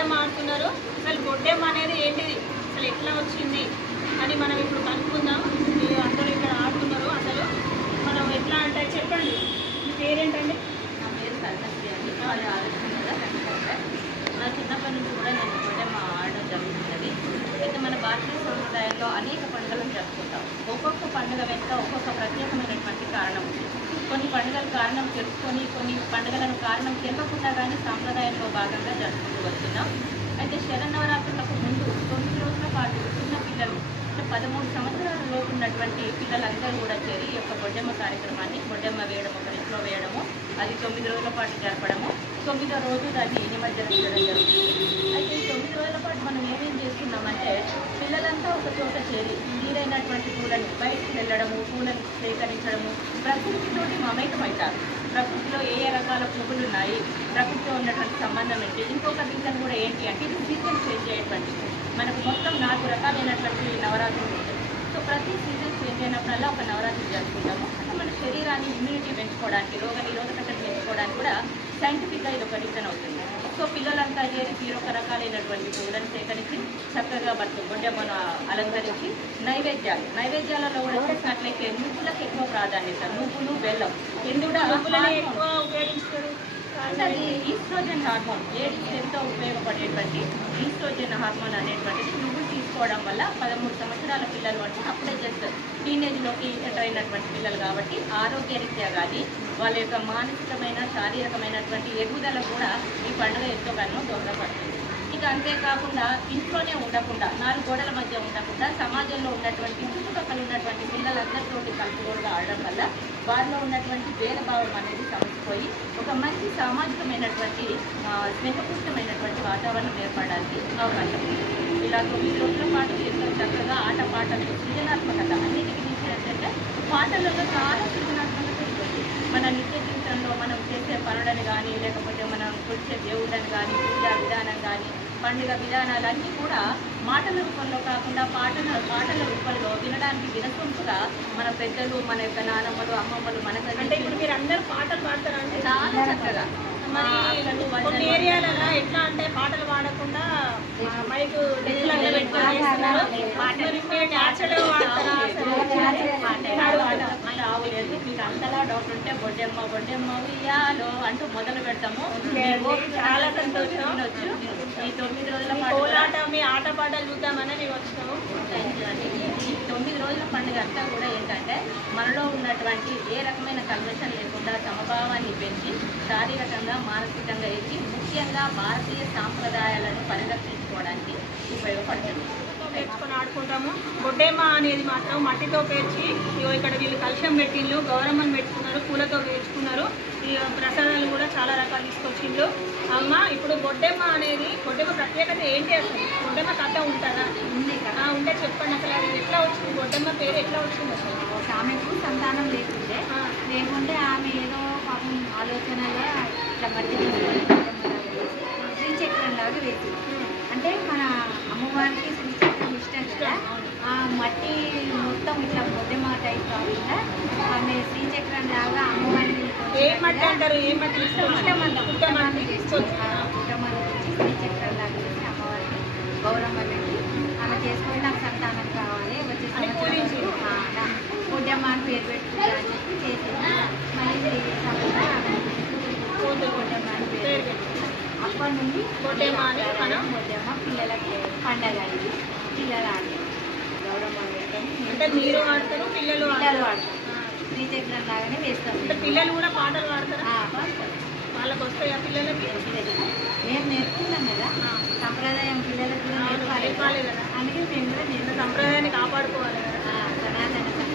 గొడ్డెమ్మ ఆడుతున్నారు అసలు గొడ్డెమ్మ అనేది ఏంటిది? అసలు ఎట్లా వచ్చింది? అని మనం ఇప్పుడు కనుక్కుందాం. మీరు అందరూ ఇక్కడ ఆడుతున్నారు. అసలు మనం ఎట్లా అంటే చెప్పండి. మీ పేరేంటండి? నా పేరు సరస్వతి అండి. మరి మన చిన్నప్పటి నుంచి కూడా నేను గొడ్డెమ్మ ఆడడం జరుగుతుంది అయితే మన భారతీయ సంప్రదాయంలో అనేక పండుగలను జరుపుకుంటాం. ఒక్కొక్క పండుగ వెనుక ఒక్కొక్క ప్రత్యేకమైనటువంటి కారణం ఉంది కొన్ని పండుగలు కారణం తెలుసుకొని కొన్ని పండుగలను కారణం తెలియకుండా కానీ సాంప్రదాయంలో భాగంగా జరుపుకుంటూ వస్తున్నాం. అయితే శరన్నవరాత్రులకు ముందు తొమ్మిది రోజుల పాటు చిన్న పిల్లలు అంటే పదమూడు సంవత్సరాల లోపు ఉన్నటువంటి పిల్లలందరూ కూడా చేరి ఈ యొక్క బొడ్డెమ్మ కార్యక్రమాన్ని బొడ్డెమ్మ వేయడం ఒక ఇంట్లో వేయడము అది తొమ్మిది రోజుల పాటు జరపడము. తొమ్మిదో రోజు దాన్ని నిమజ్జనం చేయడం జరుగుతుంది. అయితే ఈ తొమ్మిది రోజుల పాటు మనం ఏమేం చేస్తున్నామంటే పిల్లలంతా ఒక చోట చేరి వీలైనటువంటి కూడా బయట వెళ్ళడము పూలను సేకరించడము ప్రకృతితోటి మమేకమవుతారు. ప్రకృతిలో ఏ ఏ రకాల పువ్వులు ఉన్నాయి ప్రకృతితో ఉన్నటువంటి సంబంధం ఏంటి ఇంకొక రీజన్ కూడా ఏంటి అంటే ఇది సీజన్ చేంజ్ అయ్యేటువంటి మనకు మొత్తం నాలుగు రకాలైనటువంటి నవరాత్రులు ఉంటాయి. సో ప్రతి సీజన్ చేంజ్ అయినప్పుడల్లా ఒక నవరాత్రి జరుపుకుంటాము. అంటే మన శరీరాన్ని ఇమ్యూనిటీ పెంచుకోవడానికి రోగ నిరోధకతను పెంచుకోవడానికి కూడా సైంటిఫిక్గా ఇది ఒక రీజన్ అవుతుంది. సో పిల్లలంతా చేరి తీరొక రకాలైనటువంటి పువ్వులను సేకరించి చక్కగా బతుకు బొడ్డెమ్మను అలంకరించి నైవేద్యాలు. నైవేద్యాలలో కూడా చూసినట్లయితే నువ్వులకు ఎక్కువ ప్రాధాన్యత నువ్వులు బెల్లం. ఎందుకు ఎక్కువ అది ఈస్ట్రోజన్ హార్మోన్. లేడీస్ ఎంతో ఉపయోగపడేటువంటి ఈస్ట్రోజన్ హార్మోన్ అనేటువంటిది నువ్వులు తీసుకోవడం వల్ల పదమూడు సంవత్సరాల పిల్లలు అంటే అప్పుడే జస్ట్ టీనేజ్లోకి ఎంటర్ అయినటువంటి పిల్లలు కాబట్టి ఆరోగ్యరీత్యా కానీ వాళ్ళ యొక్క మానసికమైన శారీరకమైనటువంటి ఎదుగుదల కూడా ఈ పండుగ ఎంతోగానో దోహదపడుతుంది. ఇక అంతేకాకుండా ఇంట్లోనే ఉండకుండా నాలుగు గోడల మధ్య ఉండకుండా సమాజంలో ఉన్నటువంటి చుట్టుపక్కల ఉన్నటువంటి పిల్లలందరితోటి కలుపుగోలుగా ఆడడం వల్ల వారిలో ఉన్నటువంటి భేదభావం అనేది సమసిపోయి ఒక మంచి సామాజికమైనటువంటి ఆ, స్నేహపూరితమైనటువంటి వాతావరణం ఏర్పడడానికి అవకాశం ఉంది. తొమ్మిది రోజుల పాటు ఎంతో చక్కగా ఆట పాటలు సృజనాత్మకత అన్నిటికీ మించి ఏంటంటే పాటలలో చాలా సృజనాత్మకత ఉంటుంది. మన నిత్య జీవితంలో మనం చేసే పనులను కానీ లేకపోతే మనం కొలిచే దేవుళ్ళని కానీ పూజా విధానం కానీ పండుగ విధానాలన్నీ కూడా మాటల రూపంలో కాకుండా పాటల పాటల రూపంలో వినడానికి వినసొంపుగా మన పెద్దలు మన యొక్క నానమ్మలు అమ్మమ్మలు మనకు అంటే ఇప్పుడు మీరు అందరు పాటలు పాడతారా అంటే చాలా చక్కగా. మరి కొన్ని ఏరియాలలో ఎట్లా అంటే పాటలు పాడకుండా మైక్ డెక్కులు అట్లా పెట్టుకొని చేస్తున్నారు మరి మీరు న్యాచురల్ వాడతారా అసలు? రావులేదు మీకు అంతలా డౌట్ ఉంటే బొడ్డెమ్మ బొడ్డెమ్మ అంటూ మొదలు పెడతాము చాలా సంతోషం. వినొచ్చు. ఈ తొమ్మిది రోజుల పాటు కూడా కోలాట మీ ఆట పాటలు చూద్దామని మేము వచ్చినాము. ఈ తొమ్మిది రోజుల పండుగ అంతా కూడా ఏంటంటే మనలో ఉన్నటువంటి ఏ రకమైన కల్మషం లేకుండా సమభావాన్ని పెంచి శారీరకంగా మానసికంగా ఎక్కి ముఖ్యంగా భారతీయ సాంప్రదాయాలను పరిరక్షించుకోవడానికి ఉపయోగపడుతుంది. పేర్చుకొని ఆడుకుంటాము. గొడ్డేమా అనేది మాత్రం మట్టితో పేర్చి ఇక్కడ వీళ్ళు కలుషం పెట్టిండ్రు గౌరమ్మను పెట్టుకున్నారు పూలతో పేర్చుకున్నారు. ప్రసాదాలు కూడా చాలా రకాలు తీసుకొచ్చిండ్రు. అమ్మ ఇప్పుడు బొడ్డెమ్మ అనేది బొడ్డెమ్మ ప్రత్యేకత ఏంటి అసలు? బొడ్డెమ్మ కథ ఉంటుందా ఉంది ఆ, ఉంటే చెప్పండి అసలు అది ఎట్లా వచ్చింది? బొడ్డెమ్మ పేరు ఎట్లా వచ్చింది అసలు? ఆమెకు సంతానం లేకుండే. లేకుంటే ఆమె ఏదో పాపం ఆలోచనగా ఇట్లా వేసి శ్రీచక్రం లాగా వేసి అంటే మన అమ్మవారికి శ్రీచక్రం ఇష్టం కదా. ఆ మట్టి మొత్తం ఇట్లా బొద్దెమ్మ టైప్ కాకుండా ఆమె శ్రీచక్రం లాగా అమ్మవారిని ఏ మట్టి అంటారు? ఏ మట్టి గౌరమ్మ పెట్టి ఆమె చేసుకొని నాకు సంతానం కావాలి వచ్చే అని పేరు పెట్టుకుంటా అని చెప్పి మళ్ళీ పేరు. అప్పటి నుండి పిల్లలకి పండగ పిల్లలు ఆడతారు గౌరమ్మ అంటే మీరు ఆడతారు పిల్లలు పిల్లలు ఆడతారు ఆడతాం శ్రీచక్రం లాగానే వేస్తాం అంటే పిల్లలు కూడా పాటలు పాడతారా? ఆ. వాళ్ళకి వస్తాయా పిల్లలకి? మేము నేర్చుకున్నాం కదా. ఆ. సంప్రదాయం పిల్లలకు కూడా నేర్పాలి. అందుకే మేము కూడా నేర్చుకున్నాం. సంప్రదాయాన్ని కాపాడుకోవాలి కదా. ఆ, సనాతన